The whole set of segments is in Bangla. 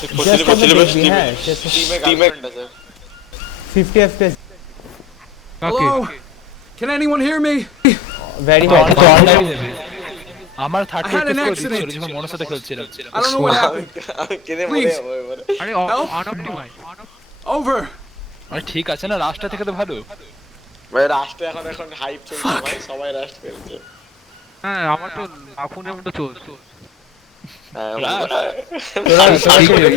Just a bit big, yeah. Just team में 50 FPS. Hello? Can anyone hear me? Very hard. আমার I 30 had an FPS accident. ছিল যখন মনের সাথে খেলছিলাম। I don't know what happened. কেনে মরে Please. যাবো এবারে আরে Help? অনঅপটিমাইজ Over. আরে ঠিক আছে না, রাস্তা থেকে তো ভালো। ভাই রাষ্ট্র এখন হাইপ চলছে ভাই, সবাই রাষ্ট্র খেলছে। হ্যাঁ আমার তো আফুনের মতো চলছে হ্যাঁ,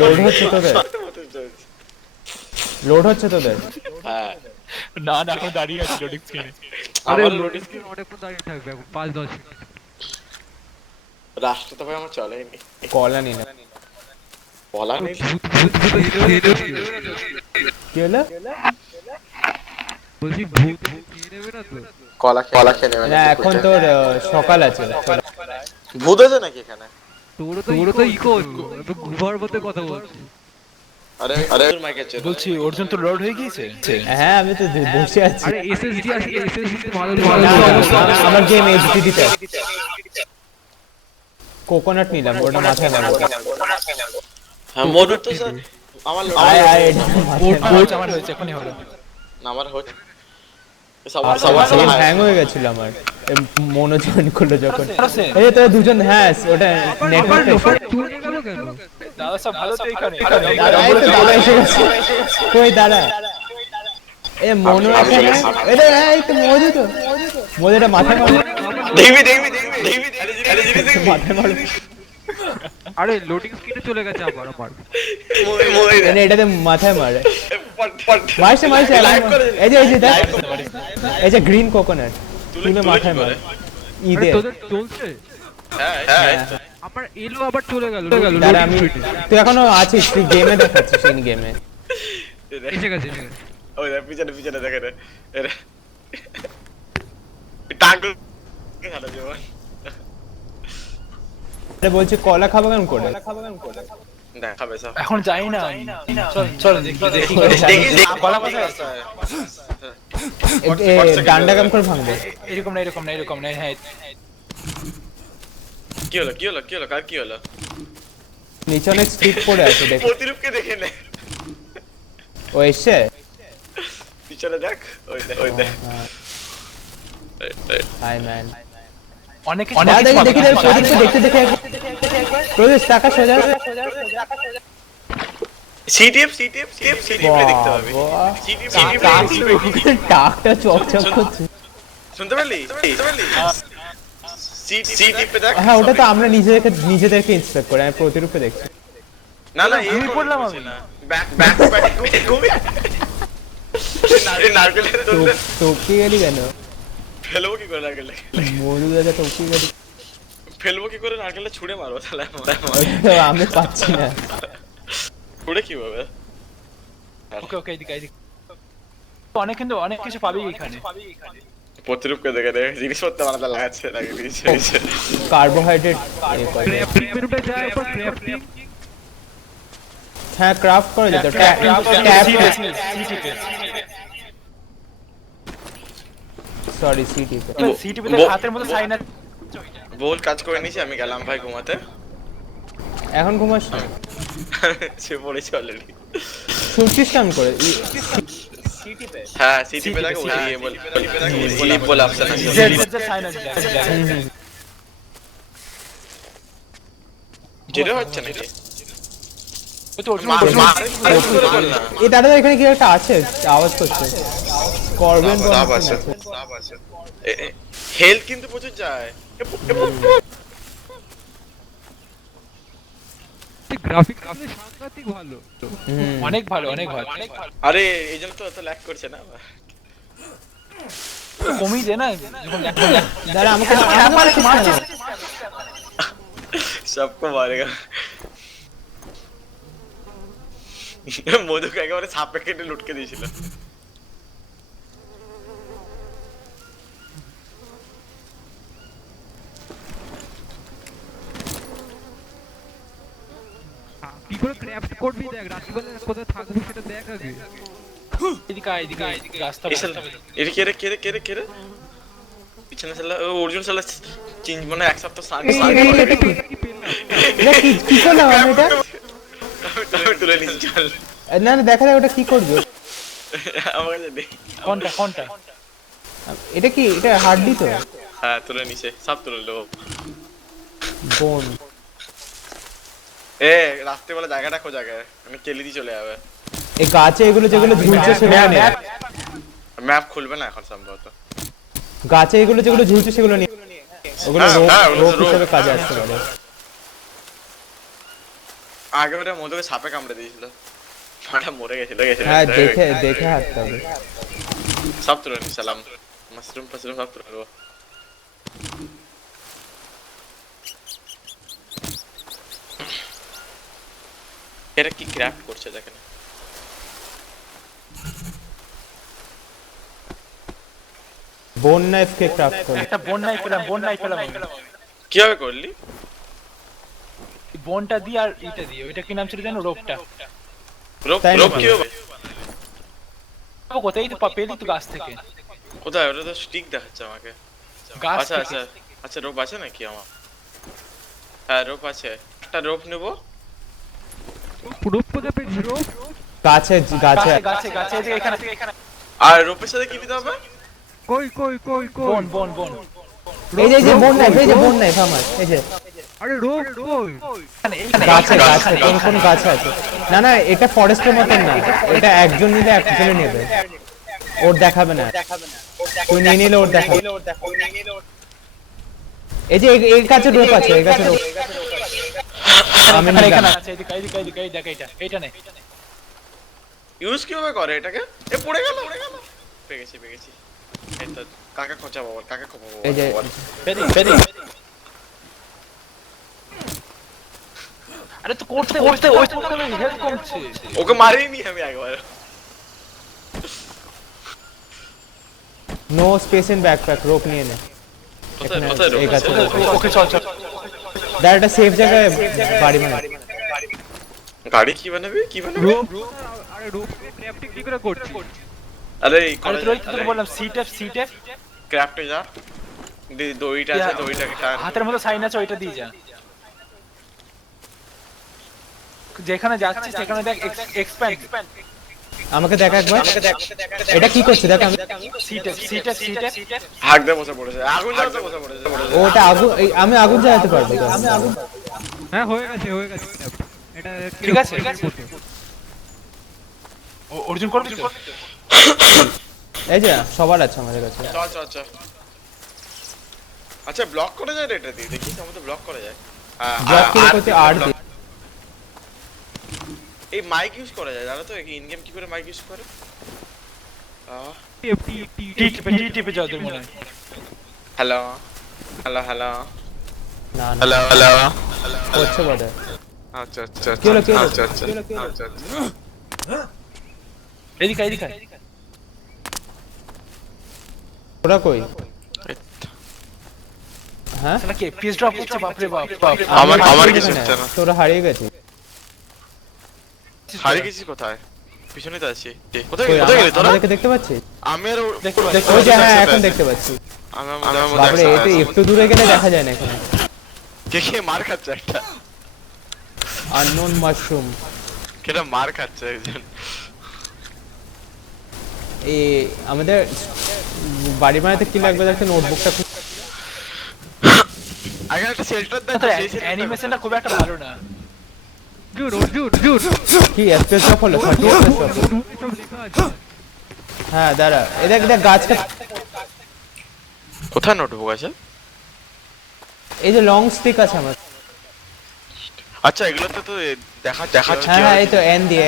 লোড হচ্ছে তোদের? লোড হচ্ছে তোদের? হ্যাঁ না না, এখন দাঁড়িয়ে আছি লোডিং স্ক্রিনে। আরে আমার লোডিং অনেকক্ষণ দাঁড়িয়ে থাকবে 5-10 মিনিট রাষ্ট্র তো ভাই আমার চলেনি, কলা নি না। বলা নেই। কি হলো? বলছি ভূত নিয়ে নেবে না তো কলা খেয়ে নেবে না এখন তোর সকাল আছে। ভূত আছে নাকি এখানে? তোর তো ইকো তো গুবার মধ্যে কথা বলছিস আরে আরে মাইকের চেয়ে বলছি অর্জুন তো লোড হয়ে গিয়েছে। হ্যাঁ আমি তো বসে আছি। আরে এসএসডি আছে এসএসডি ভালো না, আমার গেম এইচডিডি তে। কোকোনাট নিলাম, ওটা মাথায় মারবো। হ্যাঁ মোটর তো স্যার আমার আয় আয় বোর্ড আমার হয়েছে এখনই হলো। না আমার হচ্ছে সবার গেম হ্যাং হয়ে গেছিল আমার। মনো জয়েন করলো যখন। আছে। এই তো দুজন, হ্যাঁ ওটা নেটওয়ার্ক তুই গেল কেন দাদা সব ভালো তো এখানে। দাদা এসে গেছে। কই দাদা? এ মনো আছে না? এটা এই তো মজু তো। মজুটা মাথায় মারো। দেখবি আরে জিনিস দেখবি মাথায় মারো। আরে লোডিং স্ক্রিনে চলে গেছে আমার এনে এটাতে মাথায় মারে। মারছে এই যে দেখ, এই যে গ্রিন কোকোনাট তুলে মাথায় মারে। ঈদে তোদের চলছে হ্যাঁ আমার এলো আবার চলে গেল দাঁড়া আমি, তুই এখনো আছিস, তুই গেমে দেখাচ্ছিস, ইন গেমে। এসে গেছে ওই দেখ পিছনে দেখে রে এরে টাঙ্গল কে খালা জীবন। আরে বলছি কলা খাবো কেমন করে? না খাবে সব এখন যাই না। চল চল দেখি দেখি কলা কোথায় আছে? ডান্ডা কেমন করে ভাঙবে? এরকম না এরকম না। হ্যাঁ কি হলো কার কি হলো? নিচে অনেক স্টিক পড়ে আছে, দেখ। প্রতিরূপকে দেখে নে, ও এসছে। পিছনে দেখ, ওই দেখ হাই ম্যান। অনেক দেখি দেখতে প্রদেশ টাকা সোজা। সিটিএফ দেখতে পাবি। টাকটা চকচক করছে। শুনতে পারলি? সিটিএফ দেখ। হ্যাঁ ওটা তো আমরা নিজেদেরকে ইন্সপেক্ট করি, আমি প্রতিরূপে দেখছি। না আমি পড়লাম না। ব্যাক ঘুমি নারকেলের টপকে গেলি কেন? ফেলবো কি করে নারকেল? মধু দাদা টপকে গেলি। ফেলবো কি করে নারকেলটা ছুঁড়ে মারবো তাহলে? আমি পাচ্ছি না। ছুঁড়ে কিভাবে? ওকে এদিকে অনেক কিছু পাবি এখানে। প্রতিরূপকে দেখে রে, জিনিসপত্র বানাতে লাগাচ্ছে নাকি দিয়েছে। কার্বোহাইড্রেট। ক্রাফটিং মেনুটা যায় উপর ক্রাফটিং হ্যাঁ ক্রাফট করা যেত। সরি সিটি সিটিভিতে হাতের মতো সাইন আছে। বল কাজ করে নিয়েছি, আমি গেলাম ভাই ঘুমাতে। এখন ঘুমাস না? সে পড়েছে অলরেডি। শুনছিস কেমন করে? হ্যাঁ সিটিপে দেখো, ওই বল স্লিপ বল অপশন আছে। জেড সাইন আছে। যেটা হচ্ছে নাকি? ওই তো অর্জুন এই দাদা এখানে কি একটা আছে, আওয়াজ করছে। করবেন সাপ আছে। হেলথ কিন্তু প্রচুর যায়। গ্রাফিক্স সাংঘাতিক ভালো অনেক ভালো। আরে এই জন্য তো এত ল্যাগ করছে না। কমই দে না যখন দাদা আমাকে सबको मारेगा। মধুকে একেবারে সাপে কেটে লুটকে দিয়েছিল। কি করে ক্রাফট করবি দেখ, রাত্রিবেলা কোথায় থাকবি সেটা দেখ আগে। এদিকে রাস্তা এটা কে রে পিছনে সালা অর্জুন সালা চেঞ্জ মানে এক সপ্তাহ সান এটা কি করলাম আমি? এটা আমি তুলে নিচ্ছি চল না না দেখা যাক ওটা কি করবে আমার কাছে নেই। কোনটা এটা কি এটা হার্ডলি তো হ্যাঁ তুলে নিছে সব তুলে লো বোন এ রাত্রেবেলা জায়গাটা খোঁজা গে আমি কেলি দিয়ে চলে যাবে এই গাছে এগুলো যেগুলো ঝুলছে সেগুলো নিয়ে ম্যাপ খুলবে না এখন সম্ভবত গাছে এগুলো যেগুলো ঝুলছে সেগুলো নিয়ে ওগুলো রোপ হিসেবে কাজে আসতে পারে আগে ওটা মধুকে সাপে কামড়ে দিয়েছিল মাটা মরে গেছিল হ্যাঁ দেখে হাঁটতে হবে সব তুলে নি সালাম মাশরুম সব তুলে নেবো এটা কি ক্রাফট করছে দেখেন বোন নাইফ কে ক্রাফট করে একটা বোন নাই পেলাম কিভাবে করলি বোনটা দিয়ে আর এটা দিয়ে ওইটা কি নাম ছিল জানো রোপটা রোপ তাই রোপ নাকি? কিভাবে ও কোথায় তো পেলি তো গাছ থেকে কোথায় ওটা তো স্টিক দেখাচ্ছে আমাকে গাছ আচ্ছা থেকে আচ্ছা আচ্ছা রোপ আছে নাকি আমার হ্যাঁ রোপ আছে একটা রোপ নেবো রোপ কোথায় পেয়েছি রোপ? গাছে গাছে এদিকে এখানে আর রোপের সাথে কি দিতে হবে কই বোন এই যে বোন নাইফ আমার এই যে আরে রোপ কই? গাছে কোন গাছে আছে না না এটা ফরেস্টের মতন না এটা একজন নিলে একজনে নেবে ওর দেখাবে না তুই নিয়ে নিলে ওর দেখাবে এই যে এই গাছে রোপ আছে এই গাছে রোপ আমি এখানে নিলাম। আছে এদিকে দেখ এইটা নে ইউজ কিভাবে করে এটাকে এ পড়ে গেল পেয়ে গেছি এটা কাকা খোঁচা বাবা কাকা খোঁপা বাবা এই যে পেদি আরে তো করতে ওই তো হেল্প করছে ওকে মারিনি আমি একবার no space in backpack rope নিয়ে নে কোথায় রোপ এই গাছে ওকে চল দাঁড়া একটা সেফ জায়গায় বাড়ি বানাই গাড়ি কি বানাবি রোপ আরে রোপ ক্রাফটিং কি করে করছিস? আরে এই আরে তোকে বললাম সিটেপ ক্রাফটে যা দড়িটা আছে দড়িটাকে টান হাতের মধ্যে সাইন আছে ওইটা দিয়ে যা যেখানে যাচ্ছিস সেখানে দেখ এক্সপ্যান্ড আমাকে দেখ একবার এটা কি করছে দেখ আমি সিটেপ হাক দিয়ে বসে পড়েছে আগুন জ্বালাতে বসে পড়েছে ওটা আগুন আমি আগুন জ্বালাতে পারবো তো হ্যাঁ হয়ে গেছে এটা ঠিক আছে অর্জুন করবি তো এই যে সবার আছে আমাদের কাছে চল আচ্ছা ব্লক করে যায় রে এটা দিয়ে দেখি আমাদের ব্লক করা যায় ব্লক করে করতে আর দি এই মাইক ইউজ করা যায় জানো তো ইন গেম কি করে মাইক ইউজ করে টিপে যাও তোর মনে হয় হ্যালো না হ্যালো হচ্ছে বটে আচ্ছা কি হলো? আচ্ছা এদিকে ওরা কই হ্যাঁ শালা কি পিস ড্রপ হচ্ছে বাপরে বাপ আমার কিছু হচ্ছে না তোরা হারিয়ে গেছিস হারিয়ে গেছিস কোথায় পিছনে তো আছি কোথায় কই, গেলি তোরা আমাদেরকে দেখতে পাচ্ছিস আমি আর ওই যে হ্যাঁ এখন দেখতে পাচ্ছি আমার বাপরে এটা একটু দূরে গেলে দেখা যায় না এখানে কে মার খাচ্ছে একটা আননোন মাশরুম কেটা মার খাচ্ছে একজন এই আমাদের বাড়ি বানাতে কি লাগবে দেখতে নোটবুকটা আগে একটা শেল্টার দেন অ্যানিমেশনটা খুব একটা ভালো না জুর কি স্পেস ড্রপ হলো 30 স্পেস ড্রপ সব লেখা আছে হ্যাঁ দাঁড়া এটা গাছটা কোথায় নোটবুক আছে এই যে লং স্টিক আছে আমার আচ্ছা এগুলোতে তো দেখাচ্ছে কি হ্যাঁ এই হয়। তো এন দিয়ে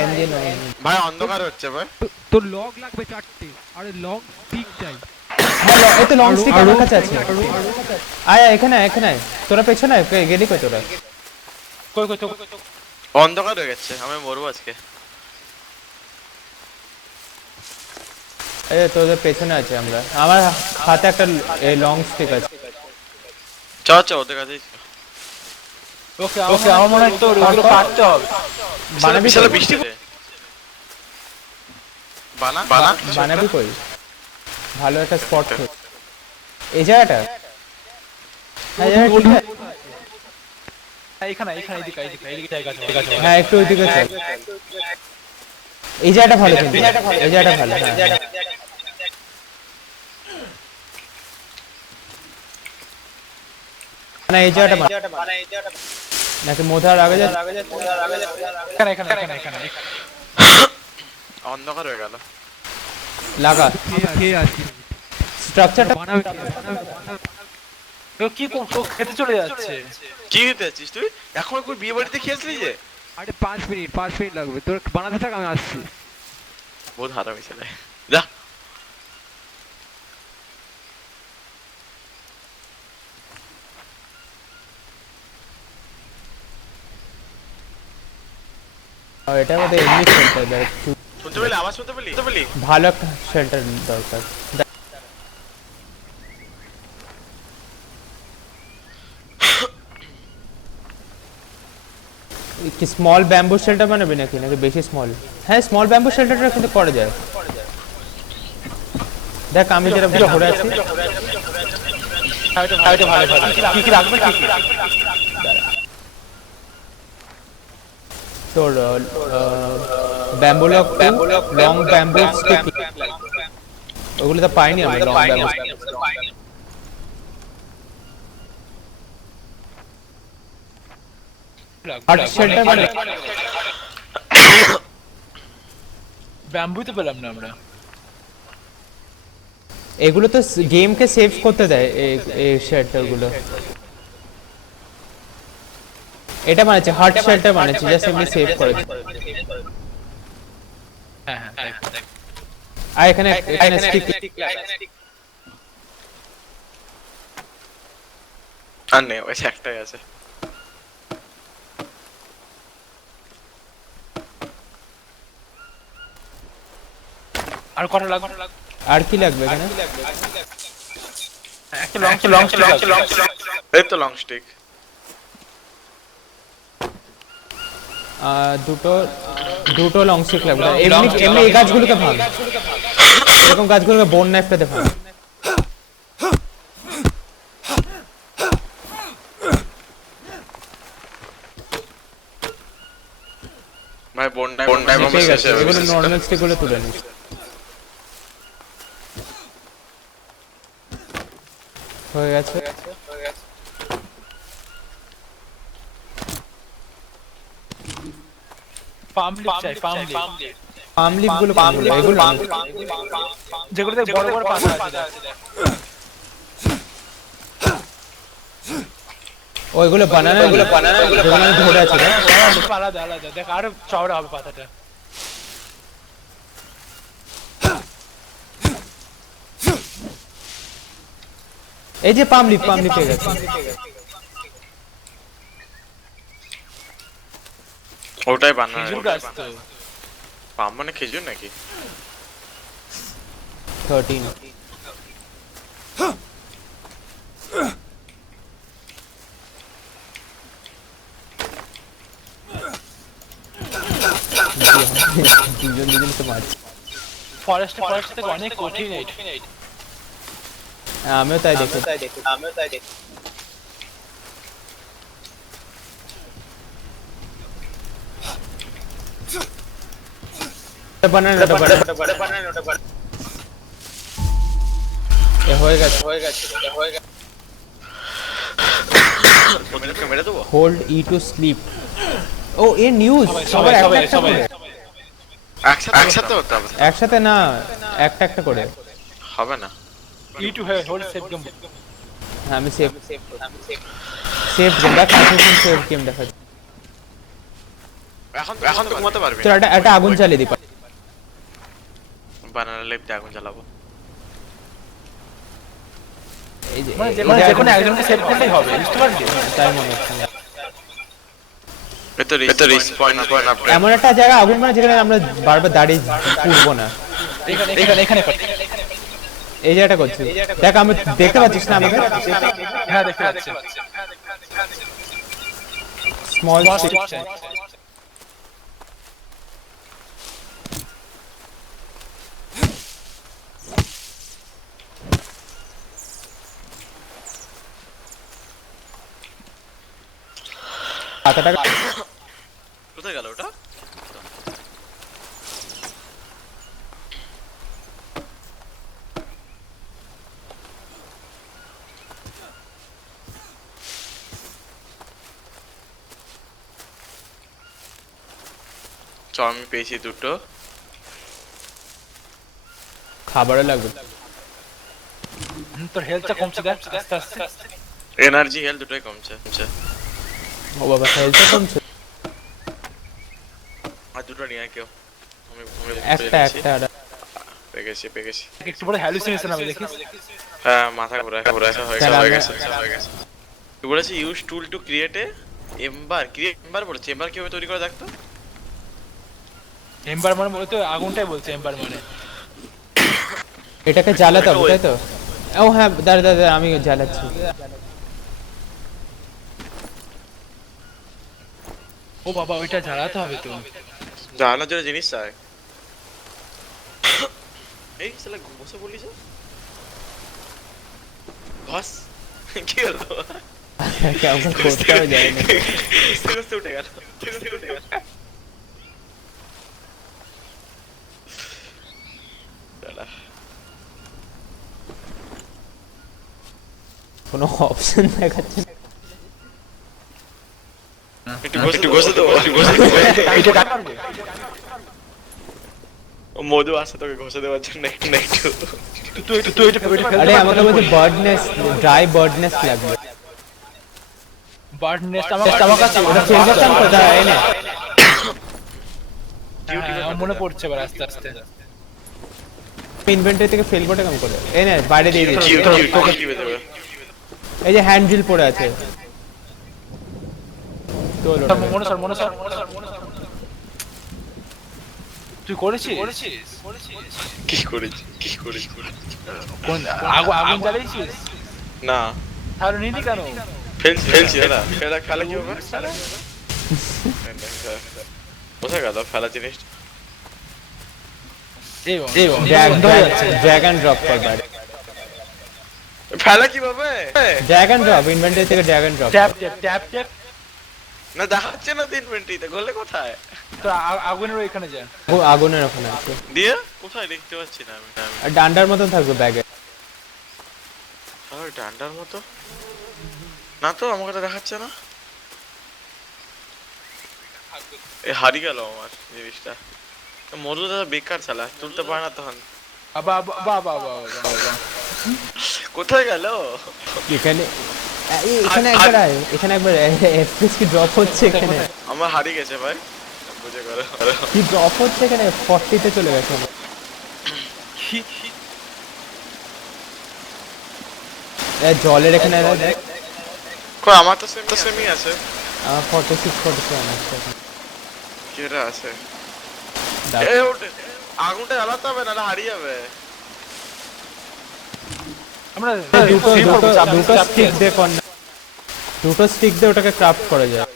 ভাই অন্ধকার হচ্ছে ভাই তোর লগ লাগবে 4টে আরে লগ ঠিক চাই হ্যাঁ এই তো লং স্টিক আমার কাছে আছে আয় এখানে আয় তোরা পেছনে গেলি কই তোরা কই অন্ধকার হয়ে গেছে আমি মরবো আজকে এই তোদের পেছনে আছে আমরা আমার হাতে একটা লং স্টিক আছে চ ওদের কাছে ওকে আমার মনে হয় তো ওগুলো কাটতে হবে বানাবি বিশাল কই? বৃষ্টি বানা বানাবি কই ভালো একটা স্পট এই জায়গাটা হ্যাঁ জায়গা ঠিক আছে এখানে এইদিকে জায়গা আছে। হ্যাঁ একটু ওইদিকে চল। এই জায়গাটা ভালো কিন্তু, এই জায়গাটা ভালো। হ্যাঁ না এই জায়গাটা নাকি মোথার আগে যা এখানে অন্ধকার হয়ে গেল। লাগা খেয়ে আছি স্ট্রাকচারটা। বানাবে কি করছো, খেতে চলে যাচ্ছে। কি হতে যাচ্ছিস তুই এখন? কই বিয়ে বাড়িতে খেয়েছিলি যে? আরে 5 মিনিট লাগবে তোর বানাতে থাক, আমি আসছি। বহুত হারামি ছেলে। যা এটা আমাদের এমনি শেল্টার দরকার, শুনতে পেলি? আওয়াজ শুনতে পেলি? ভালো একটা শেল্টার দরকার। কি স্মল ব্যাম্বু শেল্টার বানাবি নাকি বেশি স্মল? হ্যাঁ স্মল ব্যাম্বু শেল্টারটা কিন্তু করা যায়। দেখ আমি যেটা ঘুরে আছি কি রাখবে কি তোর bamboo lock, long bamboo stick, ওগুলো তো পাইনি আমি। লং ব্যাম্বু হার্ট শেল্টার মানে ব্যাম্বুতে পেলাম না আমরা। এগুলো তো গেমকে সেভ করতে দেয় এই শেল্টার গুলো। এটা বানাচ্ছে হার্ট শেল্টার বানাচ্ছে, জাস্ট এমনি সেভ করেছে। হ্যাঁ আর এখানে স্টিক আর নেই, ওই একটাই আছে। আর কটা লাগবে? আর কি লাগবে এখানে? একটা লং এই তো লং স্টিক। দুটো লং স্টিক লাগবে। এমনি এই গাছগুলোকে ভাঙ, এরকম গাছগুলোকে বোন নাইফটাতে ভাঙ। ভাই বন্ডাই ঠিক আছে, এগুলো নরমাল স্টিক গুলো তুলে নিস। হয়ে গেছে। পাম লিফ গুলো এগুলো যেগুলোতে বড় বড় পাতা আছে। ওইগুলো বানানা, যেগুলো আমি ধরে আছে না, আলাদা দেখ আরো চওড়া হবে পাতাটা। এই যে পাম লিফ পেয়ে গেছে। ওটাই বানানো। খেজুর গাছ তো। পাম মানে খেজুর নাকি? 13 দুজন তো মারছে। ফরেস্ট থেকে অনেক কঠিন এটা। আমিও তাই দেখি। বানানো হয়ে গেছে। মেরে দেবো। Hold E to sleep. ও এ নিউজ সবাই একটা করে। একসাথে হতে হবে। একসাথে না, একটা করে হবে না। ই টু হোল্ড সেভ গেম। হ্যাঁ আমি সেভ গেম দেখা, সেভ গেম দেখা। এখন তো ঘুমাতে পারবি। তো একটা আগুন জ্বালিয়ে দিই। বানানা লেপতে আগুন জ্বালাবো। এই যে যেকোনো একজনকে সেভ করলেই হবে, বুঝতে পারলি? তাই মনে হচ্ছে। এটা রিসপন্ড পয়েন্ট আপনি। এমন একটা জায়গা আগুন মানে যেখানে আমরা বারবার দাঁড়িয়ে পুড়বো না। এখানে এই জায়গাটা করছি দেখ, আমি দেখতে পাচ্ছিস না আমাকে? হ্যাঁ দেখতে পাচ্ছি। স্মল পাতাটা কোথায় গেল ওটা? চ আমি পেয়েছি দুটো। খাবারও লাগবে। তোর হেলথটা কমছে দেখ আস্তে আস্তে। এনার্জি হেলথ দুটোই কমছে। ও বাবা হেলথ কমছে। আর দুটো নিয়ে আয় কেউ। একটা পেয়ে গেছি। একটু পরে হ্যালুসিনেশন হবে দেখিস। হ্যাঁ মাথা ঘোরা হয়ে গেছে। তুই বলেছি use tool to create a ember বলেছে। এম্বার কিভাবে তৈরি করে দেখতো? এম্বার মানে বলতে আগুনটাই বলছে এম্বার মানে। এটাকে জ্বালাতে হবে তাই তো? ও হ্যাঁ দাঁড়া আমি জ্বালাচ্ছি। ও বাবা ওইটা জ্বালাতে হবে তো। জ্বালানোর জন্য জিনিস চাই। এই শালা বসে বলি যে ঘস কি হলো? কেমন করতে হবে জানি না। কষ্ট উঠে গেল। কোনো অপশন দেখাচ্ছে না। একটু ঘষে দাও। এইটা কাট করবে। মধু আসে তোকে ঘষে দেওয়ার জন্য একটু। তুই এটা আরে আমাকে বলছে বার্ডনেস ড্রাই বার্ডনেস লাগবে। বার্ড নেস্ট আমার কাছে ওটা চেঞ্জ করতাম কোথায় এই না? মনে পড়ছে এবার আস্তে আস্তে। ইনভেন্টরি থেকে ফেল করতে কেমন করে? এই না বাইরে দিয়ে দিচ্ছি। তোকে কি দেবে? এই যে হ্যান্ড ড্রিল পড়ে আছে। তোল ওটা। মনে স্যার তুই করেছিস? কি করেছি? কোন আগুন জ্বালিয়েছিস? না তাহলে নিলি কেন? ফেলছি না। ফেলা কি হবে? কোথায় গেল ফেলা জিনিস? ড্র্যাগ এন্ড ড্রপ কর বাইরে। ফেলা কিভাবে? ড্র্যাগ এন্ড ড্রপ ইনভেন্টরি থেকে ড্র্যাগ এন্ড ড্রপ। ট্যাপ না দেখাচ্ছে না 3 মিনিটে গলে কোথায়? তো আগুনের ওইখানে যা। ও আগুনের ওখানে আছে। দিয়ে কোথায় দেখতে পাচ্ছি না আমি। আর ডান্ডার মতন থাকবে ব্যাগে। আর ডান্ডার মতো না তো আমাকে তো দেখাচ্ছে না। এ হারিয়ে গেল আমার জিনিসটা। মধু দাদা বেকার চালা তুলতে পারে না তখন। বাবা কোথায় গেল? এখানে এখানে একবার এফপিএস কি ড্রপ হচ্ছে এখানে? আমার হারিয়ে গেছে ভাই। বুঝে করো। কি ড্রপ হচ্ছে এখানে 40 তে চলে গেছে আমার। জলের এখানে দেখ। কই আমার তো সেমই আছে। আমার 46 47 আছে। কিরা আছে? এ ওঠে আগুনটা জ্বালাতে হবে নাহলে হারিয়ে যাবে। আমরা দুটো স্টিক দিয়ে কোন দুটো স্টিক দিয়ে ওটাকে ক্রাফট করা যায়।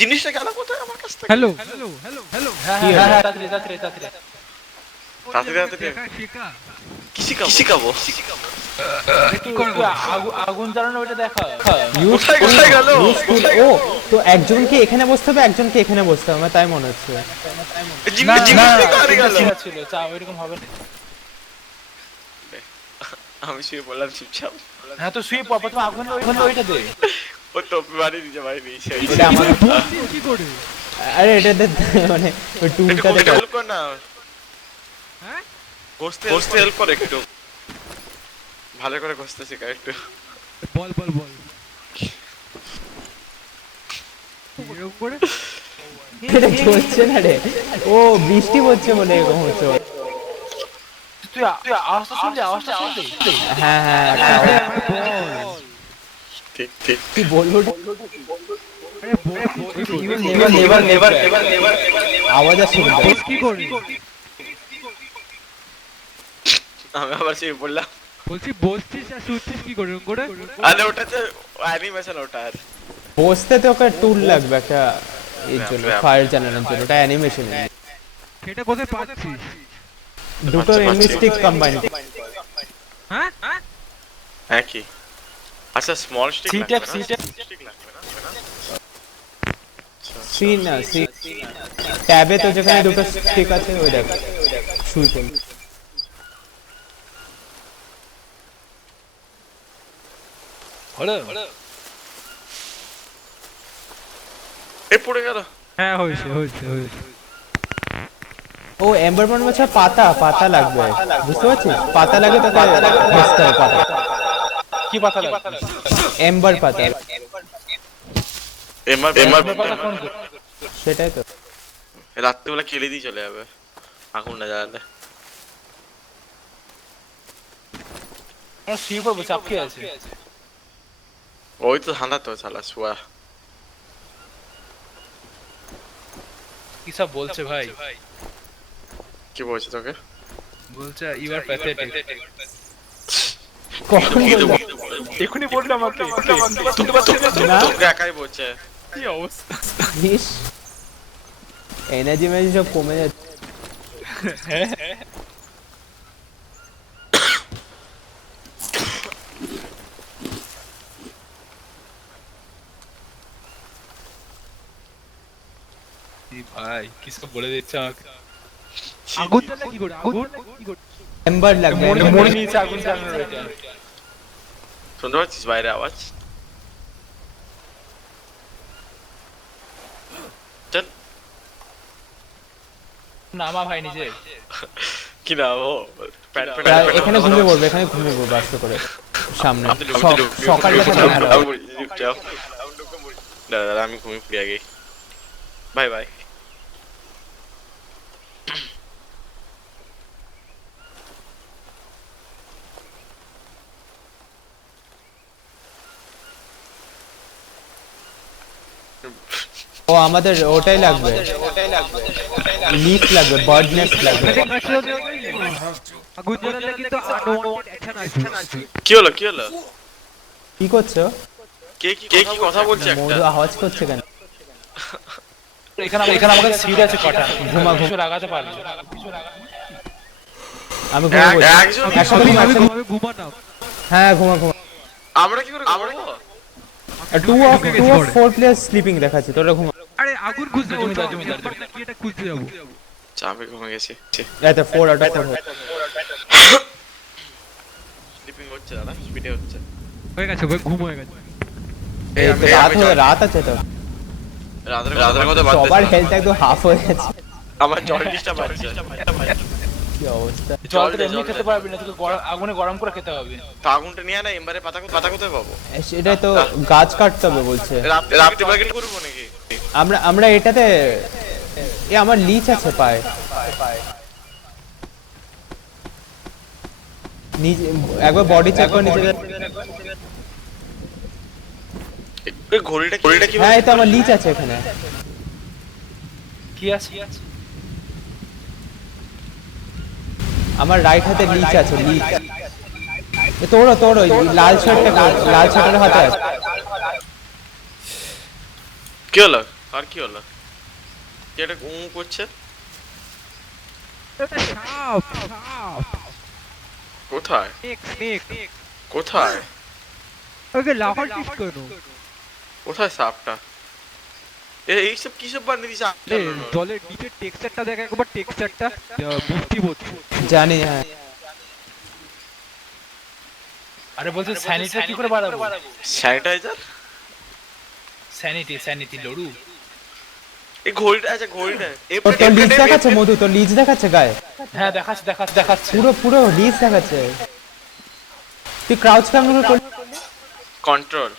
জিনিসটা গেল কোথায় আমার কাছ থেকে? হ্যালো হ্যাঁ তাড়াতাড়ি শেখা কি শিখাবো? আগুন জ্বালানো ওইটা দেখা। কোথায় গেল? ও তো একজনকে এখানে বসতে হবে একজনকে এখানে বসতে হবে আমার তাই মনে হচ্ছে। জিনিসটা হারিয়ে গেল। ছিল চা ওইরকম হবে না। আমি শুয়ে বললাম চুপচাপ। হ্যাঁ তো শুয়ে পড় প্রথমে আগুন ওইটা দে। ও টপি বাড়ি দিছে ভাই নিচে। এটা আমার কি করে? আরে এটাতে মানে ওই টুলটা দেখো। হেল্প কর না। হ্যাঁ ঘষতে হেল্প কর একটু। ভালো করে ঘষতে শেখা একটু। বল এরকম করে এটা চলছে না রে। ও বৃষ্টি পড়ছে মনে এরকম হচ্ছে। তুই আওয়াজটা শুনলি? হ্যাঁ ঠিক কি বলবো নেভার আওয়াজ আসছে বস কি করে? আমি আবার শুয়ে পড়লাম। বলছি বসছিস আর শুচ্ছিস কি করে? এরকম করে আরে ওটা তো অ্যানিমেশন ওটা। বসতে তো ওকে টুল লাগবে একটা এর জন্য ফায়ার জ্বালানোর জন্য ওটা অ্যানিমেশন। সেটা কোথায় পাচ্ছিস? দুটো এনমিস্টিক কম্বাইন। হ্যাঁ হ্যাঁ কি? আচ্ছা স্মল স্টিক সিটেক স্টিক লাগবে না। সি না সি ট্যাবে তো যেখানে দুটো স্টিক আছে ওই দেখ শুই পড়ল হলো এ পড়ে গেল হ্যাঁ হয়েছে হয়েছে হয়েছে ও এম্বার মনে হচ্ছে পাতা লাগবে বুঝতে পারছিস পাতা লাগে তোকে ভেস্তে হবে পাতা কি পাতা লাগে এম্বার পাতা এমআর পাতা কোন সেটাই তো রাত্রিবেলা কেলে দিয়ে চলে যাবে আগুন না জ্বালালে আমরা শুয়ে পড়বো চাপ কি আছে ওই তো ঠান্ডা তো শালা শুয়া কি সব বলছে ভাই কি বলছে তোকে বলছে ইউ আর প্যাথেটিক কখন বলবো? এখনি বললো আমাকে না তোকে একাই বলছে কি অবস্থা ইস এনার্জি মেজি সব কমে যাচ্ছে ভাই কি সব বলে দিচ্ছে আমাকে আগুন জ্বালা কি করে আগুন কি করে এম্বার লাগবে মনে নিয়েছে আগুন জ্বালানোর এটা শুনতে পাচ্ছিস বাইরে আওয়াজ চল নামা ভাই নিজে কি না ও এখানে ঘুমিয়ে পড়বে আস্তে করে সামনে সকালে দাদা আমি ঘুমিয়ে পড়ি আগে বাই বাই ও আমাদের ওটাই লাগবে লিফ লাগবে বার্ড নেস্ট লাগবে আগুন জ্বালালে কিন্তু আনওয়ান্টেড অ্যাকশন আসবে কি হলো কি করছো কে কি কথা বলছে একটা মধু আওয়াজ করছে কেন এখানে আমাদের সিট আছে কটা ঘুমা কিছু লাগাতে পারবো আমি ঘুমাবো একজন একসাথে আমি ঘুমা নাও হ্যাঁ ঘুমা আমরা কি করে ঘুমাবো 2 of 4 players স্লিপিং দেখাচ্ছে তোরা ঘুমা আরে আগুন খুঁজতে জমিদার কি এটা খুঁজতে যাবো চাপে ঘুমিয়ে গেছি এত 4 out of 4 স্লিপিং হচ্ছে দাদা স্পিডে হচ্ছে হয়ে গেছে ভাই ঘুম হয়ে গেছে এই তো রাত আছে তো রাতের মধ্যে বাদ সবার হেলথ একদম হাফ হয়ে গেছে আমার জন্ডিসটা বাড়ছে কি অবস্থা জল তো এমনি খেতে পারবি না তোকে আগুনে গরম করে খেতে হবে তো আগুনটা নিয়ে না এমবারে পাতা কোথায় পাবো এটাই তো গাছ কাটতে হবে বলছে রাতে বাগেট করবো নাকি আমরা এটাতে আমার লিচ আছে পায় নিচে একবার বডি চেক করে নিচে এই ঘড়িটা কি হ্যাঁ এটা আমার লিচ আছে এখানে কি আছে আমার রাইট হাতে লিচ আছে লিচ তোর ওই লাল শার্টের হাতে আছে কি হলো আর কি হলো কি এটা করছে এটা সাপ কোথায় স্নেক কোথায় ওকে লাফার কিস করো কোথায় সাপটা এইসব কিসব বানিয়ে দিছে জলের নিচের টেক্সচারটা দেখ একবার টেক্সচারটা বৃষ্টি পড়ছে জানি হ্যাঁ আরে বলছে স্যানিটাইজার কি করে বাড়াবো স্যানিটাইজার স্যানিটি লড়ু এই ঘড়িটা আছে ঘড়িটা তোর লিচ দেখাচ্ছে মধু তোর লিচ দেখাচ্ছে গায়ে হ্যাঁ দেখাচ্ছে পুরো লিচ দেখাচ্ছে তুই ক্রাউচ কেমন করে কন্ট্রোল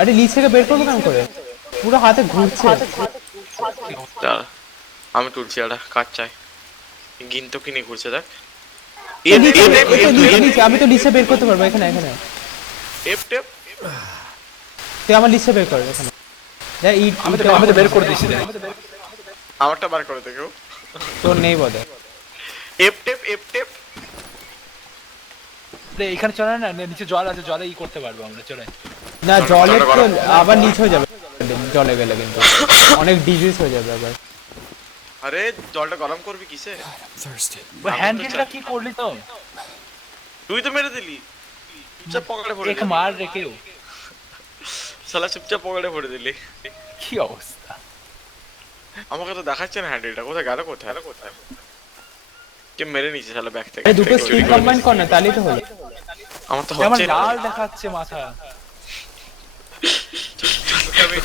আরে লিচ থেকে বের করবো কেমন করে পুরো হাতে ঘুরছে দাঁড়া আমি তুলছি এটা কাজ চাই গিনতো কিনে ঘুরছে দেখ আমি তো লিচে বের করতে পারবো এখানে এফ টেপ তুই আমার লিচে বের কর এখানে আমি তো বের করে দিয়েছি আমারটা বার করে দেখো তোর নেই বলে এফ টেপ এখানে চলে না নিচে জল আছে জলে করতে পারবো আমরা চলে না জলে তো আবার নিচ হয়ে যাবে জলে গেলে কিন্তু অনেক ডিজিজ হয়ে যাবে আবার আরে জলটা গরম করবি কিসে হ্যান্ডেলটা কি করলি তো তুই তো মেরে দিলি সব পকেটে ভরে এক মার রেখেও শালা চুপচাপ পকেটে ভরে দিলি। কি অবস্থা? আমাকে তো দেখাচ্ছে না হ্যান্ডেলটা, কোথায় গেল, কোথায় কোথায় কে মেরে নিচে শালা ব্যাগ থেকে। এই দুটো স্কিল কম্বাইন কর না, তাহলেই তো হলো। আমার তো আমার হচ্ছে না। লাল দেখাচ্ছে মাথা।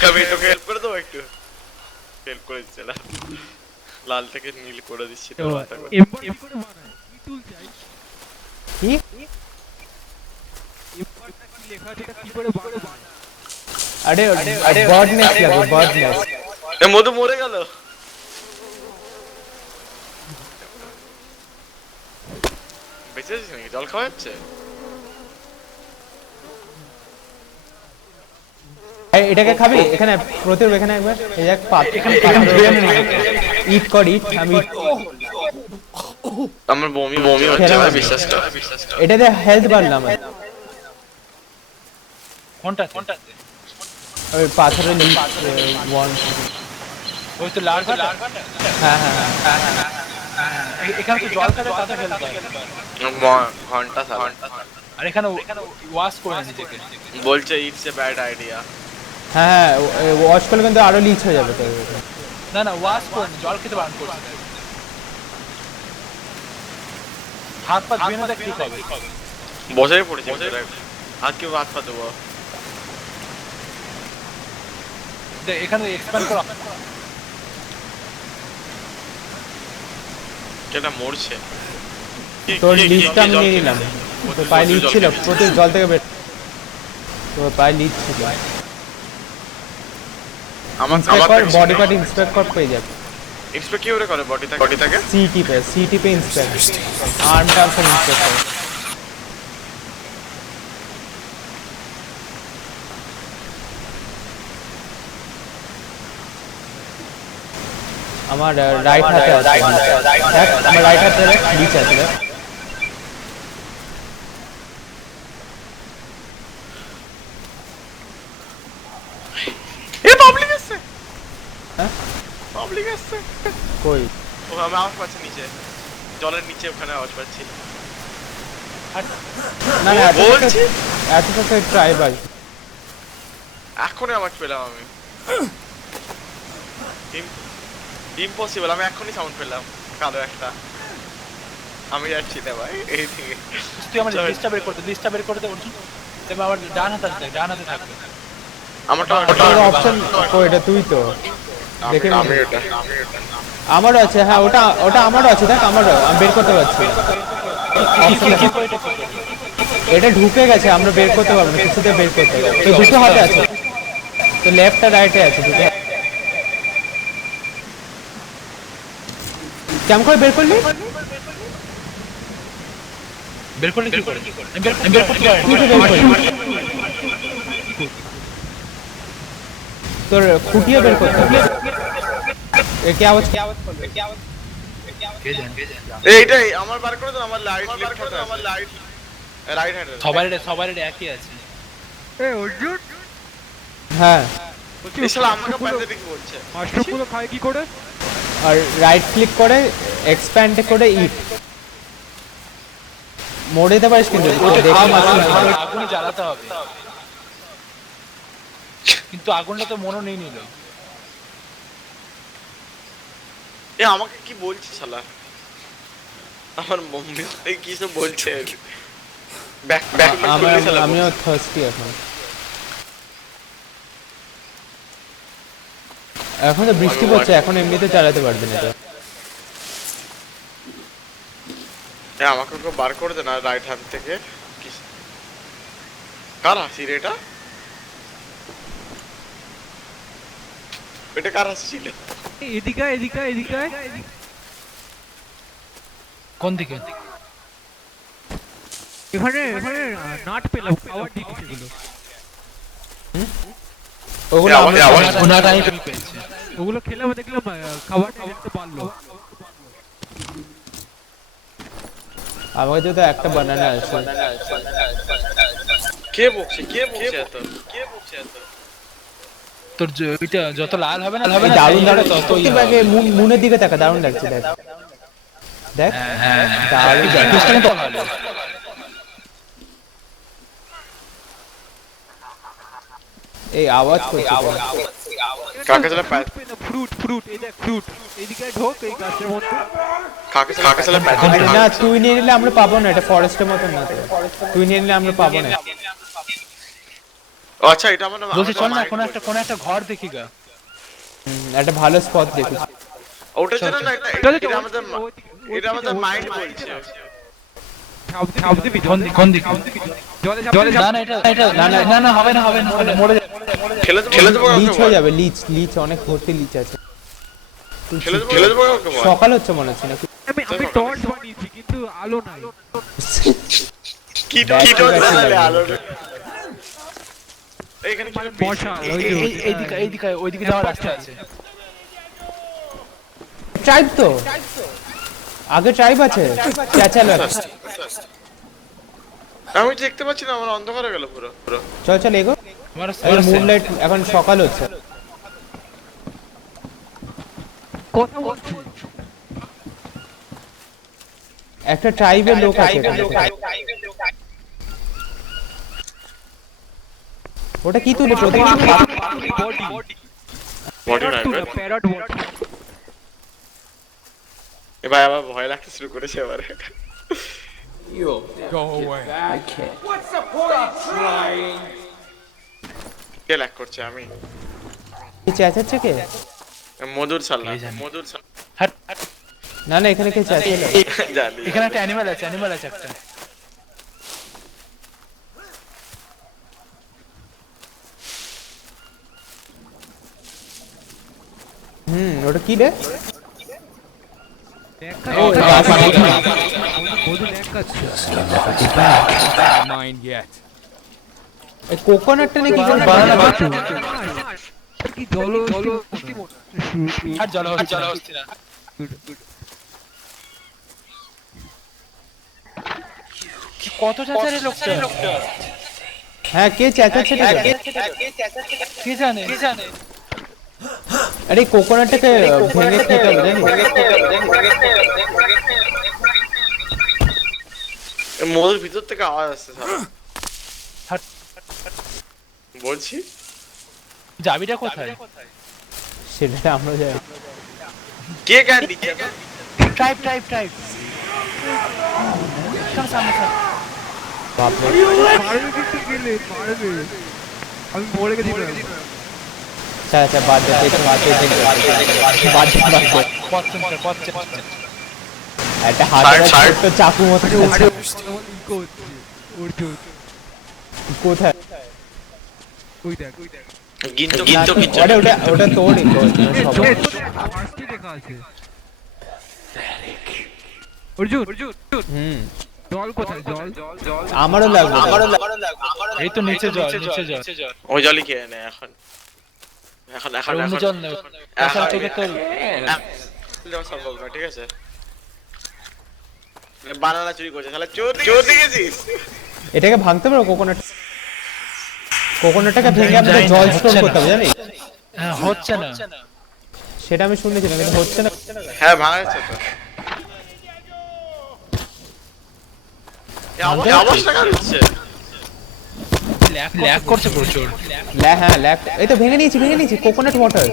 কবি তোকে হেল্প করে দেবো একটু, হেল্প করে দিচ্ছে না, লাল থেকে নীল করে দিচ্ছি তো মাথা করে। এমবার কি করে বানায়? কি টুল চাই? কি এমবারটা কি লেখা আছে, এটা কি করে বানায়? আরে বডনেস লাগে, বডনেস। এ মধু মরে গেল। বেঁচে আছিস নাকি? জল খাওয়া যাচ্ছে? এটাকে খাবি? এখানে প্রতিরূপ, এখানে একবার এই দেখ ইট কর, ইট। আমি আমার বমি বমি হচ্ছে ভাই, বিশ্বাস কর। এটাতে হেলথ বাড়লাম। কোনটা? ওই পাথরের ওয়ান। ওই তো লাল ঘাট। হ্যাঁ হ্যাঁ এখানে তো জল খাবে তাতে হেল্প হয়। ঘন্টা সারা আর এখানে ওয়াশ করে নিজেকে। বলছে ইটস এ ব্যাড আইডিয়া। হ্যাঁ, ওয়াশ করলে কিন্তু আরো লিচ হয়ে যাবে। তো না ওয়াশ করে জল খেতে বারণ করছে। হাত পা ধুয়ে না দেখ ঠিক হবে। বসেই পড়েছে হাত কেউ হাত পা দেবো। দেখ এখানে এক্সপ্যান্ড করা। কেটা মরছে। তোর লিচটা আমি নিয়ে নিলাম। তোর পায়ে লিচ ছিল, প্রচুর জল থেকে বের। তোর পায়ে লিচ ছিল। আমার বডি পার্ট ইন্সপেক্ট কর, পেয়ে যাবে। ইন্সপেক্ট কি করে বডি থাকে? City pay inspect, arm terms inspect করে। আমার রাইট হাতে আছে, দেখ আমার রাইট হাতে লিচ আছে। দেখ এ পাবলিক আছে। হ্যাঁ পাবলিক আছে কই? ও আমি আওয়াজ পাচ্ছি নিচে, জলের নিচে ওখানে আওয়াজ পাচ্ছি। না না, বলছি এত তো ট্রাইবাল। এখনই আওয়াজ পেলাম আমি। ইম্পসিবল, আমি এখনই সাউন্ড পেলাম কালো একটা। আমি যাচ্ছি না ভাই এই দিকে। তুই আমার লিস্টটা বের করে দে অর্জুন। তবে আবার ডান হাতে থাকবে। আমারটা অপশন কই? এটা তুই তো দেখে নি। আমি এটা আমারও আছে। হ্যাঁ ওটা আমারও আছে। দেখ আমারও, আমি বের করতে পারছি। এটা ঢুকে গেছে, আমরা বের করতে পারবো না, কিছুতে বের করতে হবে। তো দুটো হাতে আছে, তো লেফট আর রাইটে আছে দুটো। কেমন করে বের করলি? বের করলে কি করে? আমি বের করতে পারি। তুই তো বের করলি। তোর খুঁটিয়ে বের করতে হবে। কি আওয়াজ করবে? কে জানে? এইটাই আমার বার করে দাও। আমার লাইট আমার লাইট রাইট হ্যান্ড সবার একই আছে। এ অর্জুন, হ্যাঁ, এছাড়া আমাকে পাইতে দেখি বলছে মাশরুমগুলো খায় কি করে? আর রাইট ক্লিক করে এক্সপ্যান্ড করে ইট মোড়ে দিতে পারিস। কিন্তু আগুনে জ্বালাতে হবে, কিন্তু আগুনটা তো মনও নেই নিল। এ আমাকে কি বলছে শালা? আমার মম্মি কি সব বলছে। আমিও থার্স্টি এখন। এখন তো বৃষ্টি পড়ছে, এখন এমনিতে চালাতে পারবি না। আমাকে কেউ বার করে দে না রাইট হ্যান্ড থেকে। কার হাসি রে এটা? এটা কার হাসি ছিল? এদিকে কোন দিকে? এখানে নাট পেলাম, খাবার দিচ্ছে এগুলো। ওগুলো খেলাম, দেখলাম খাবার দেখতে পারলো। আমার কাছে তো একটা বানানা আছে। কে বকছে এত? তোর ওইটা যত লাল হবে না দারুণ ততই আগে মুনের দিকে তাকা, দারুণ লাগছে। দেখ দেখ দারুণ লাগছে। এই আওয়াজ করছে তো। কাকে চলে পায় ফ্রুট এই দেখ ফ্রুট এইদিকে ঢোক এই গাছের মধ্যে কাকে চলে পায় আরে না তুই নিয়ে নিলে আমরা পাবো না, এটা ফরেস্টের মতন না তো। তুই নিয়ে নিলে আমরা পাবো না। ও আচ্ছা এটা আমরা বলছি চল না কোন একটা ঘর দেখি গা। একটা ভালো স্পট দেখি। ওটার জন্য না এটা আমাদের মাইন্ড বলছে। ছাপ দিবি কোন দিক জলে না না এটা না হবে না মরে যাবে। খেলে দেবো লিচ হয়ে যাবে, লিচ অনেক ভর্তি লিচ আছে। খেলে দেবো ওকে বল। সকাল হচ্ছে মনে হচ্ছে নাকি? আমি টর্চ বানিয়েছি কিন্তু আলো নাই। কি জ্বালালে আলো এইখানে কি মশাল এইদিকে যাওয়ার রাস্তা আছে। ট্রাইব তো আগে ট্রাইব আছে, চেঁচালো একটা। আমি দেখতে পাচ্ছি না, আমার অন্ধকার হয়ে গেল পুরো। চল এগো। আমার মুনলাইট এখন সকাল হচ্ছে। কথা বলছি একটা ট্রাইবের লোক আছে এখানে। ওটা কি তুলে প্রতীক? বডি না প্যারট বডি এবার আবার ভয় লাগতে শুরু করেছে এবারে। Go away. কে লাগ করছে? আমি কি চেঁচাচ্ছে কে? মধুর সাল্লা হাট না এখানে কে চেঁচালো? জানি এখানে একটা অ্যানিমাল আছে একটা। ওটা কি রে? Not mine yet. এই কোকোনাটটা নাকি কোন বানানা গাছ। কি জল আর জল হচ্ছে না। কত চাচারে লোকটা? হ্যাঁ কে চেঁচাচ্ছে রে? কে জানে? আরে কোকোনাটটাকে ভেঙে খেতে হবে জানিস? মধুর ভিতর থেকে আওয়াজ আসছে সারা। হাট। বলছি চাবিটা কোথায়? সেটা আমরা জানি। কে গান দিচ্ছে? ট্রাইব সামনে বাপরে মারবে কিন্তু গেলে মারবে আমি মরে গেছি আচ্ছা বাদ দে একটা হাতের ছোট্ট চাকু মতো আছে। কোথায়? ওই দেখ গিন্তো ওটা তোড়ই তো দেখা আছে অর্জুন জল কোথায়? জল আমারও লাগবে। এই তো নিচে জল। ওই জলই কে এনে এখন অন্য জল নেই। তাছাড়া তোকে তো দেওয়া সম্ভব না, ঠিক আছে? বানানা চুরি করছে তাহলে চোর দেখেছিস? এটাকে ভাঙতে পারো কোকোনাটটাকে ভেঙে আমরা জল স্টোর করতে হবে জানিস? হচ্ছে না। সেটা আমি শুনেছিলাম কিন্তু হচ্ছে না। হ্যাঁ ভাঙা যাচ্ছে তো। আওয়াজটা কেন হচ্ছে? ল্যাগ করছে প্রচুর। হ্যাঁ ল্যাগ। এই তো ভেঙে নিয়েছি কোকোনাট ওয়াটার।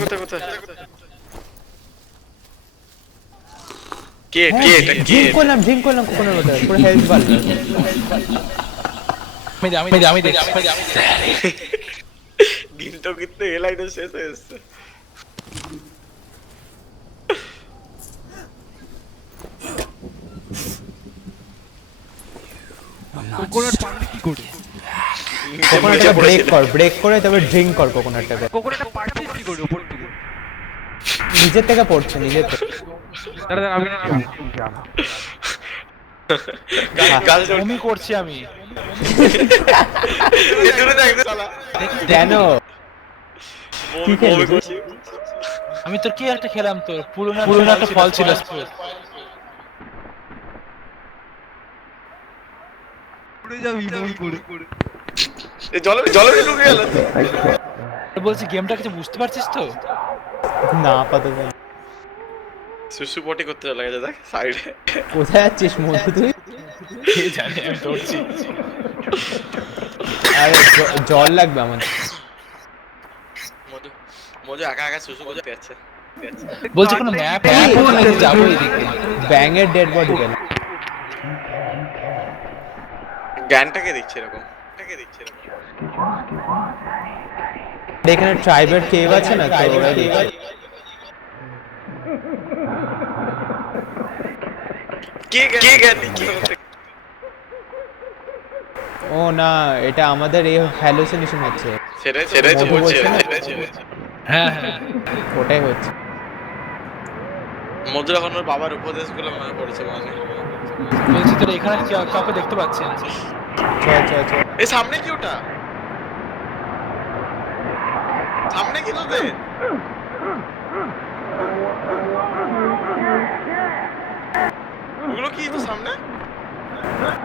কোথায় কে এটা কে? ড্রিঙ্ক করলাম কোকোনাট ওয়াটার, পুরো হেলথ বাড়লো। আমি দেখছি। গিন্তো কিন্তু এ লাইনে শেষ হয়ে এসছে। কোকোনাট পারলে কি করবে? কোকোনাটটাকে ব্রেক করে তবে ড্রিঙ্ক কর কোকোনাটটাকে। কোকোনাট পারলে কি করবে উপর থেকে? নিজের থেকে পড়ছে নিজের থেকে। দাঁড়া আমি বমি করছি আমি। কেন? আমি তোর কি একটা খেলাম, তোর পুরনো একটা ফল ছিল। পড়ে যাবি বমি করে। জলে ঢুকে গেল। বলছি গেমটা কিছু বুঝতে পারছিস তো? না আপাতত। সুসু পটি করতে চলে গেছে দেখ সাইডে। কোথায় যাচ্ছিস মধু তুই? কে জানে, আমি দৌড়ছি। আরে জল লাগবে আমাদের। মধু মধু একা একা সুসু করতে যাচ্ছে। বলছে কোনো ম্যাপ যাবো এদিকে। ব্যাঙের ডেড বডি গেল। জ্ঞানটাকে দিচ্ছে এরকম। এখানে ট্রাইবের কেভ আছে না, তো ওরা দিচ্ছে। কে জ্ঞান দিচ্ছে? ও না, এটা আমাদের এই হ্যালুসিনেশন হচ্ছে। সেটাই তো মধু বলছে। বলছে না? হ্যাঁ হ্যাঁ ওটাই হচ্ছে। মধুর এখন ওর বাবার উপদেশগুলো মনে পড়েছে মানে। বলছি তোর এখানে কাউকে দেখতে পাচ্ছি না। চল। এই সামনে কি ওটা? সামনে কি তোদের? ওগুলো কি তো সামনে?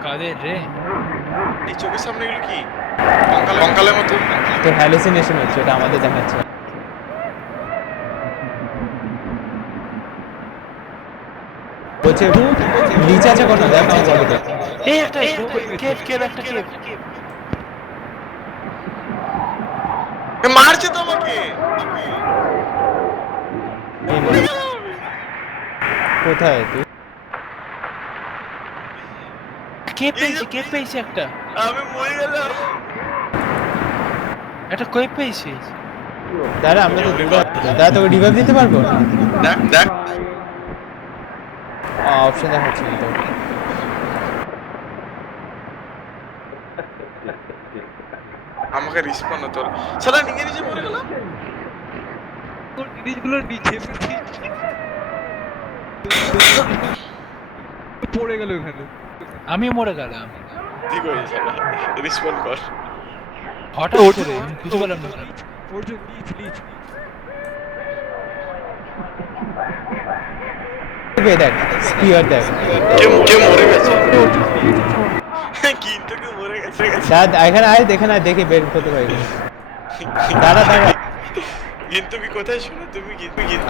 কাদের রে? এই চোখের সামনে এগুলো কি? কঙ্কালের মতো। তো হ্যালুসিনেশন হচ্ছে, এটা আমাদের দেখাচ্ছে। বলছে নিচে আছে কোনো, দেখ না বডিতে। এই একটা কেভ একটা কেভ। মারছে তো আমাকে। কোথায় তুই? কেভ পেয়েছি একটা। আমি মরে গেলাম। একটা কেভ পেয়েছি। দাঁড়া, আমরা তো দূরে আছি। দাঁড়া, তোকে রিভাইভ দিতে পারবো? দেখ অপশন দেখাচ্ছে না তো। আমাকে রিসপন্ড হতো। শালা নিজে মরে গেল। তোর জিনিসগুলোর নিচে পড়ে গেল ওখানে। আমি মরে গেলাম ঠিক হয়ে শালা রিসপন্ড কর। হঠাৎ করে বুঝতে পারলাম না। অর্জুন নিচ দেখ স্পিয়ার দেখ। কে মরে গেছে? কিন্তু কে মরে গেছে? দাঁড়া, এখানে আয়, এখানে আয়, দেখি বের করতে পারি। দাঁড়া। কিন্তু কি কোথায় শুনো তুমি?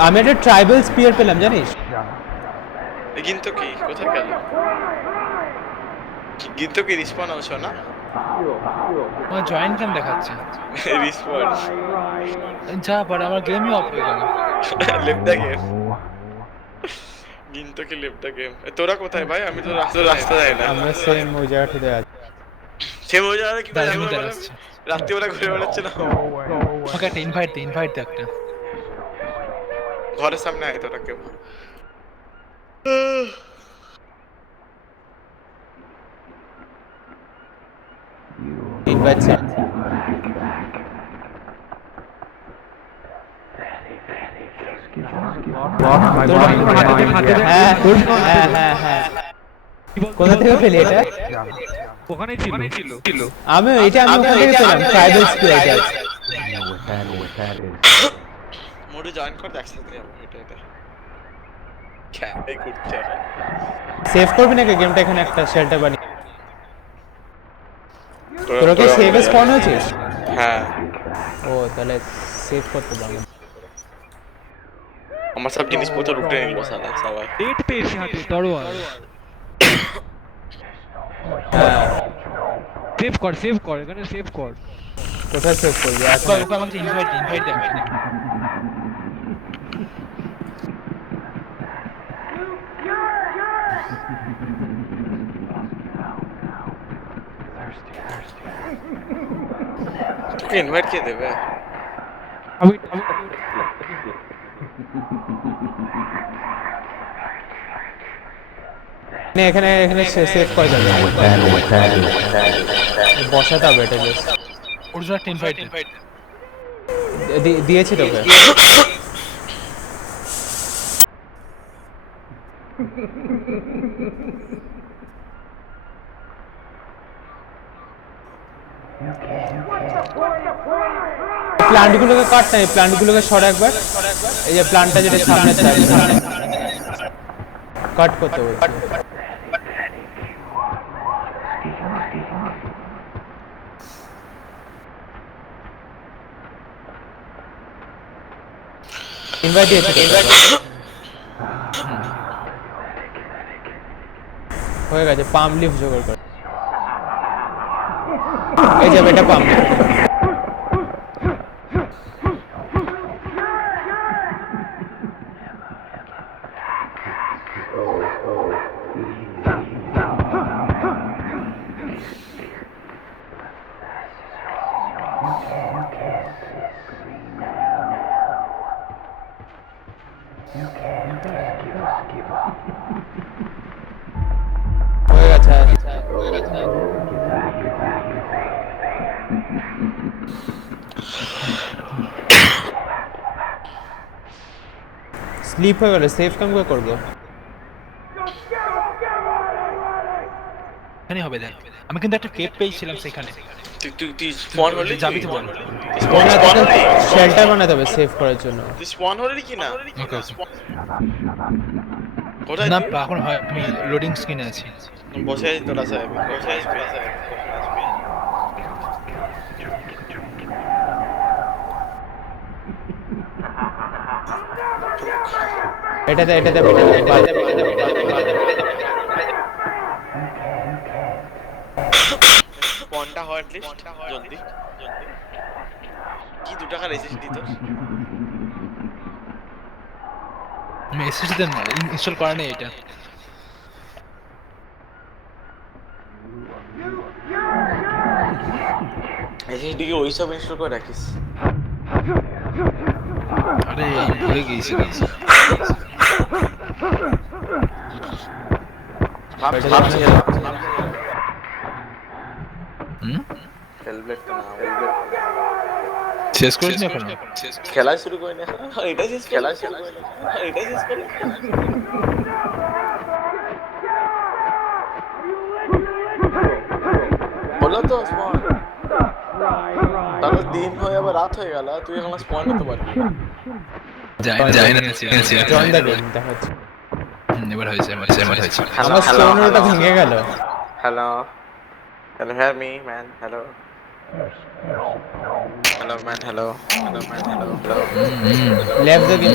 আমি একটা ট্রাইবাল স্পিয়ার পেলাম, জানিস? কিন্তু কি কোথায় গেল? কিন্তু কি রিসপন্ড হচ্ছে না? আমার জয়েন কেন দেখাচ্ছে? রিসপন্ড যা বাট আমার গেমই অফ হয়ে গেল। Left the game. কিন্তু কি লেফট দ্য গেম। তোরা কোথায় ভাই? আমি তো রাস্তা যাই না। আমরা সেম ওই জায়গাটাতে আছি। সে ওই জায়গায় কি দাঁড়া, আমি দাঁড়াচ্ছি। রাত্রিবেলা ঘুরে বেড়াচ্ছে না? আমাকে একটা ইনভাইট দে একটা। ঘরের সামনে আয় তোরা কেউ। Invite send. হ্যাঁ। কোথা থেকে পেলি এটা? ওখানেই ছিল। আমি ওখান থেকে পেলাম, ট্রাইবাল স্পিয়ার। মোড়ে জয়েন কর, একসাথে যাবো। এটা এই করছে। সেভ করবি নাকি গেমটা? এখানে একটা শেল্টার বানিয়ে। তোরা কি সেভে স্পন হয়েছিস? হ্যাঁ। ও তাহলে সেভ করতে পারবো। আমার সব জিনিসপত্র লুটে নিল শালা সবাই। ডেট পেয়েছি হাতে তরোয়াল। হ্যাঁ, সেভ কর এখানে সেভ কর। কোথায় সেভ করবি? ওকে আমাকে ইনভাইট দে। তোকে ইনভাইট কে দেবে? আমি এখানে সেভ করা যাবে। বসাতে হবে এটা জাস্ট। অর্জুন একটা ইনভাইট দিয়েছি তোকে। প্লান্টগুলোকে কাট না, এই প্লান্টগুলোকে সরা একবার। এই যে প্লান্টটা যেটা সামনে কাট করতে বলছি। ইনভাইট দিয়েছি হয়ে গেছে। পাম লিফ জোগাড় কর। এই যে এটা পাম হয়ে গেছে স্লিপ হয়ে গেল সেফ কাম করে করবো এখানে হবে দেখ আমি কিন্তু একটা কেপ পেয়েছিলাম সেখানে তুই স্পন হলি যাবি তো বল শেল্টার বানাতে হবে সেভ করার জন্য তুই স্পন হলি কি না কোথায় না এখন হয় আমি লোডিং স্ক্রিনে আছি বসে আছি তোরা সাহেব বসে আছি তোরা সাহেব এটাতে স্পনটা হয় লিস্ট জলদি কি 2 টাকা রেজিস্ট্রি তোর মেসেজ দেন না ইনস্টল করা নেই এটা এসএসডি কে ওই সব ইনস্টল করে রাখিস আরে ভুলে গেছি ভাবছি হেলমেটটা না শেষ করিস না এখন খেলা শুরু করি না এটা শেষ খেলা শুরু করি না এটা শেষ করি বলো তো স্পন তাহলে দিন হয়ে আবার রাত হয়ে গেল তুই এখন স্পন হতে পারবি যাই না জয়েন দা গেম দেখাচ্ছি এবার হয়েছে আমার হয়েছে আমার স্টোনটা ভেঙে গেল hello hello hear me man hello hello man hello left the game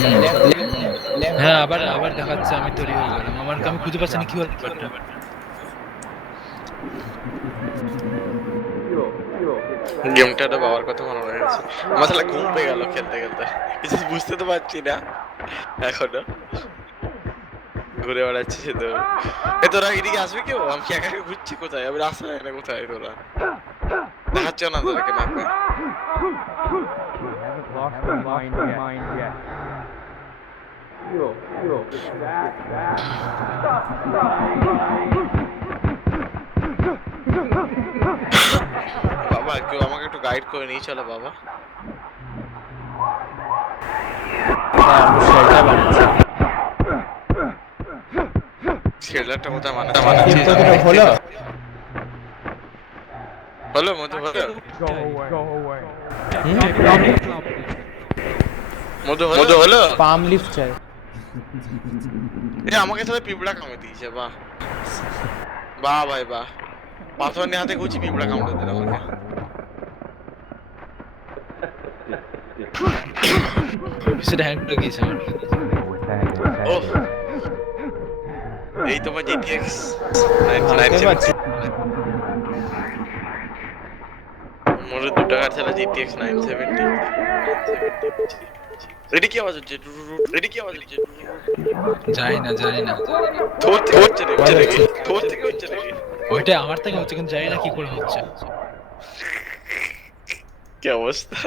হ্যাঁ আবার দেখাচ্ছে আমি তৈরি হয়ে গেলাম আমার আমি খুঁজে পাচ্ছি না কি হলো ব্যাপারটা গেমটা তো বাবার কথা মনে পড়ে গেছে আমার শালা ঘুম পেয়ে গেল খেলতে কিছু বুঝতে তো পারছি না এখনো ঘুরে বেড়াচ্ছি সে তো তোরা এদিকে আসবে কেউ আমি কি একা ঘুরছি কোথায় আমি রাস্তা না কোথায় তোরা দেখাচ্ছ না তোদেরকে ম্যাপে বাবা কেউ আমাকে একটু গাইড করে নিয়ে চলো বাবা শেল্টারটা কোথায় মানাচ্ছি হলো মধু হলো পাম লিফ চাই আমাকে তাহলে পিঁপড়া কামড়ে দিয়েছে বাহ ভাই বাহ পাথর নিয়ে হাতে ঘুরছি পিঁপড়া কামড়ে দিল আমাকে সেটা হ্যাং করে গিয়েছে আমার ওহ এই তোমার GTX 970 মোর 2 টাকার চালা GTX 970 রেডি কি আওয়াজ হচ্ছে জানি না তোর থেকে হচ্ছে নাকি ওইটা আমার থেকে হচ্ছে কিন্তু জানি না কি করে হচ্ছে কি অবস্থা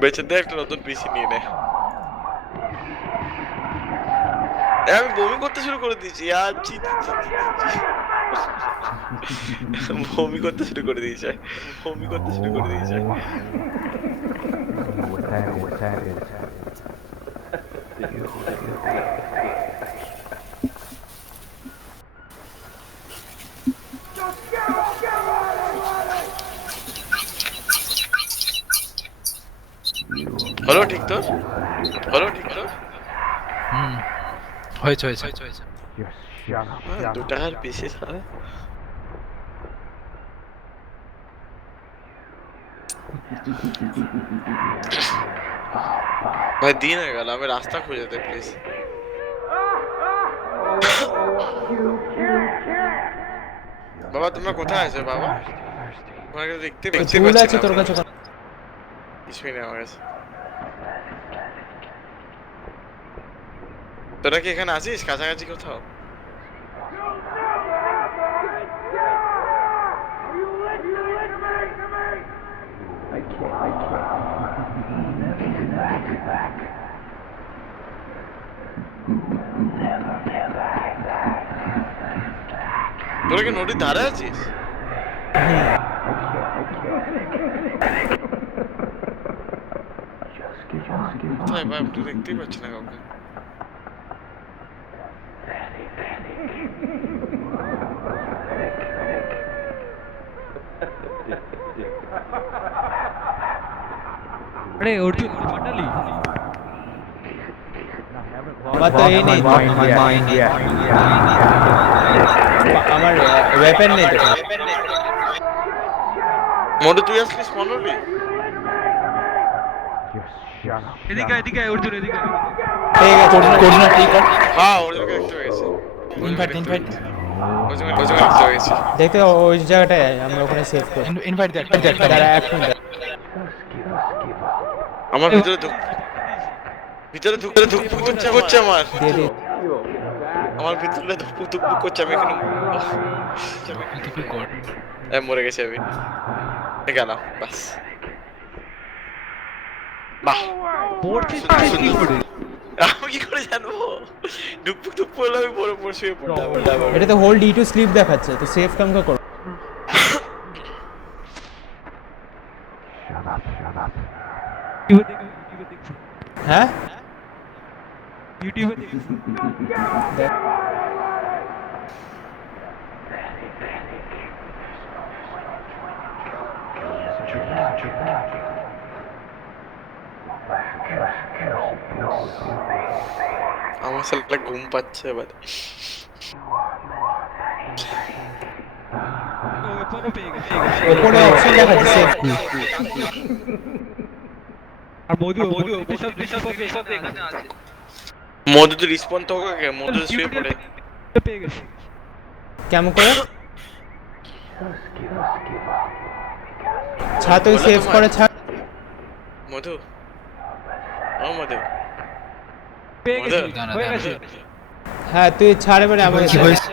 বেঁচে দে একটা নতুন পিসি নিয়ে নে আমি বমি করতে শুরু করে দিয়েছি বমি করতে শুরু করে দিয়েছে হলো ঠিক তো হয়েছে 2 টাকার পিসি সারা ভাই দিন হয়ে গেল আমি রাস্তা খুঁজে দে প্লিজ বাবা তোমরা কোথায় আছো বাবা আমার কাছে দেখতে চুল পাচ্ছি আছে না তোর কাছে কিছুই নেই আমার কাছে। তোরা কি এখানে আছিস কাছাকাছি কোথাও? তোরা কি নদীর ধারে আছিস? কোথায় ভাই? আমি তো দেখতেই পাচ্ছি না কাউকে। अरे अर्जुन पाटाली আমার তো এই নেই আমার ওয়েপেন নেই তো। মধু তুই আসলিস মনোলি? এদিকে অর্জুন এদিকে ঠিক আছে কোর্ডিনেট ঠিক কর হ্যাঁ ওদেরকে দেখতে পেয়েছি। ইনভাইট ওজন দেখতে পেয়েছি। দেখতে ওই জায়গাটায় আমরা ওখানে সেভ করি। ইনভাইট দেখ তারা এক মিনিট আমার ভিতরে ধুকপুক করছে আমার। দিয়ে দিই। আমার ভিতরে ধুকপুক করছে, আমি এখানে মরে গেছি আমি। গেলাম বাস। বাহ আমি কি করে জানবো? ধুকপুক পড়লে আমি পড়ে শুয়ে পড়লাম। এটা তো হোল্ড ই টু স্লিপ দেখাচ্ছে, তো সেভ কামকে করো। হ্যাঁ ইউটিউবে দেখছি আমার সাথে ঘুম পাচ্ছে এবার। ওপেনও পেয়ে গেছে ওপরে অপশন দেখাচ্ছে সেভ। আর মধু সব এখানে আছে মধু তো রিসপন্ড তো হোক, মধু শুয়ে পড়ে পেয়ে গেছে কেমন করে ছা তুই সেভ করে ছা। মধু ও মধু পেয়ে গেছে হয়ে গেছে হ্যাঁ তুই ছাড় এবারে আমাকে কি হয়েছে